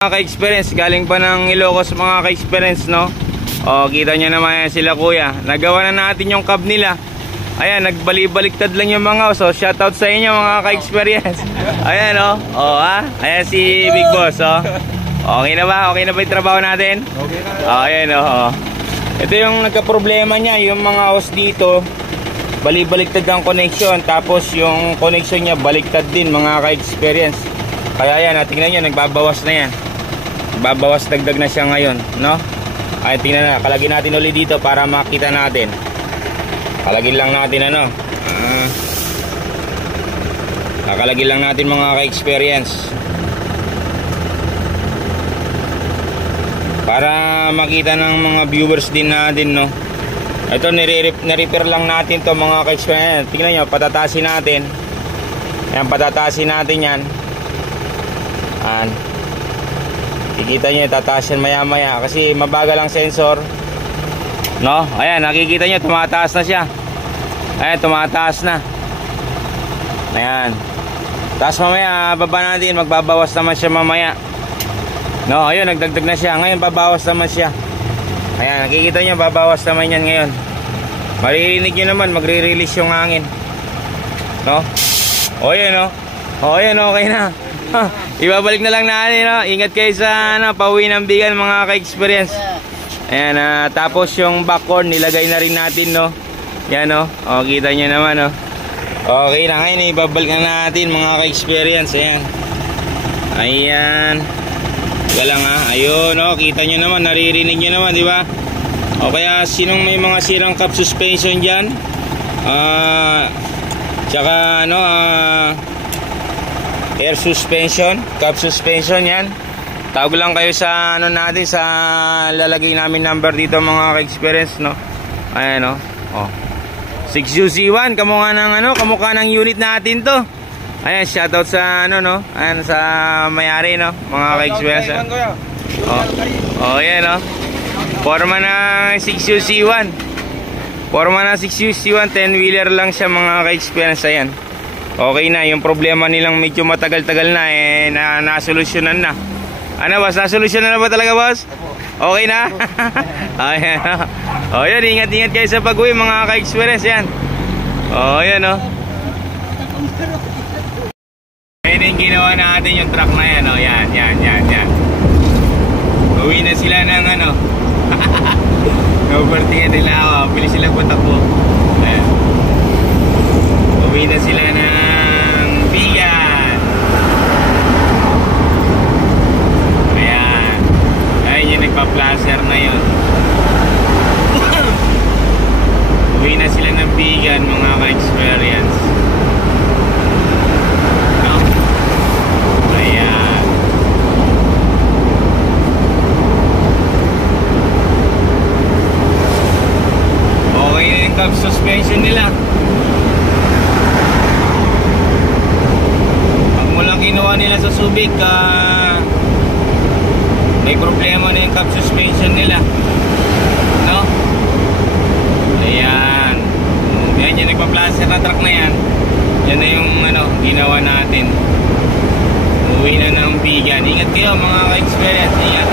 Mga ka-experience, galing pa ng Ilocos mga ka-experience, no? O, kita nyo naman yan sila kuya. Nagawa na natin yung cab nila. Ayan, nagbali-baliktad lang yung mga. So, shoutout sa inyo mga ka-experience. Ayan, o. O, ha? Ayan si Big Boss, o. Okay na ba? Okay na ba yung trabaho natin? Okay na. O, ayan, o. Ito yung nagka-problema niya. Yung mga hose dito, bali-baliktad ang connection. Tapos yung connection niya, baliktad din mga ka-experience. Kaya yan, tingnan nyo, nagbabawas na yan. Babawas, dagdag na siya ngayon, no? Ay, tingnan na, kalagin natin ulit dito para makita natin. Kalagin lang natin ano. Kakalagin lang natin mga ka-experience. Para makita ng mga viewers din natin, no? Ito, nire-repair lang natin to mga ka-experience. Tingnan nyo, patatasin natin. Ayan, patatasin natin yan. Ayan. Kikita nyo, tataas yan maya maya kasi mabagal ang sensor, no? Ayan, nakikita nyo, tumataas na siya. Ayan, tumataas na. Ayan. Tapos mamaya, baba natin, magbabawas naman siya mamaya, no? Ayun, nagdagdag na siya. Ngayon, babawas naman siya. Ayan, nakikita nyo, babawas naman yan ngayon. Maririnig nyo naman, magre-release yung hangin, no? O, yan, no? O, yan, okay na. Ibabalik na lang natin, no? Ingat kayo sa pauwi ng bigan mga ka-experience. Ayan, tapos yung backhorn nilagay na rin natin, no? Yan, no? O, kita nyo naman, no? Okay na, ngayon ibabalik na natin mga ka-experience. Ayan. Ayan. Wala lang, ha? Ayun, no? Kita nyo naman, naririnig nyo naman, di ba? O kaya sinong may mga sirang cap suspension dyan, tsaka ano, air suspension, cap suspension, yan. Tawag lang kayo sa ano natin, sa lalagay namin number dito mga ka-experience, no? Ayan, no? Oh. 6UC1, kamukha ng ano, kamukha ng unit natin to. Ayan, shoutout sa ano, no? Ayan, sa may-ari, no? Mga ka-experience. Oh. Oh, ayan, no? Forma ng 6UC1. Forma ng 6UC1, 10-wheeler lang siya mga ka-experience. Ayan. Okay na, yung problema nilang medyo matagal-tagal na, nasolusyonan na. Ano boss, nasolusyonan na ba talaga boss? Okay na? Ayan, o yan, ingat-ingat kayo sa pag-uwi mga ka-experience yan. O yan, o. Ayan yung ginawa natin yung truck na yan, o yan. Uwi na sila ng ano. Overtingan nila ako, bilis sila patakbo. Ayan. Uwi na sila ng bigan. Ayan. Ayan yung nagpa-placer na yun. Uwi na sila ng bigan mga ka-experience, no? Ayan. Okay na yung cap suspension nila. Ginawa nila sa Subic, may problema na yung cap suspension nila, no? Ayan. Ayan yung nagpa-plaster na truck na yan. Yan na yung ano, ginawa natin. Uwi na ng bigan. Ingat kayo mga ka-experience. Ingat.